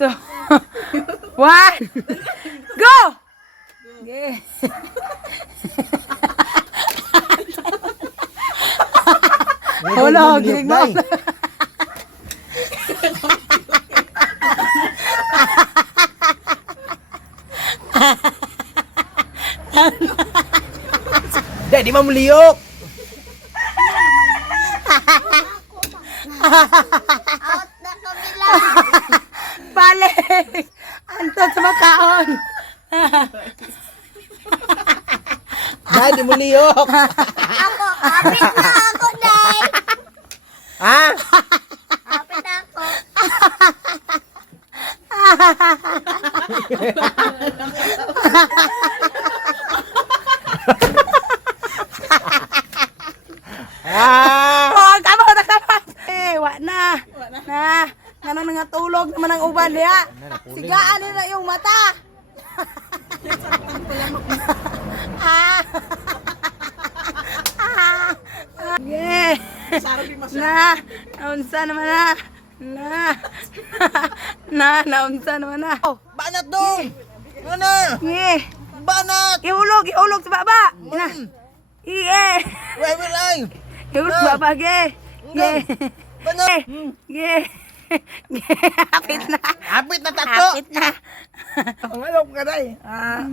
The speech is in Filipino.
2, 1. Go! Okay. Wala, gilig na. Dek, di mamuliyok. Out na kabila. Balik! Anto sa makaon. Dek, di muliyok. Ako, apit na ako, Day. Ha? Apit na ako. Ah! Oh, tama. Wa na. Na. Nga nga tulog naman ang uban niya. Sigaan nila yung mata. Ah. Yeah. Na, naunsa naman na. Naunsa naman na. Oh, Banat dong! Ano? yeah. Banat! Ihulog sa baba. Na. Yeah. Wait, ay! Ihulog sa baba, yeah. Yeah. Banat! Yeah. Hapit na. Hapit na tato! Hapit na. Ang alok ka, Day. Ah,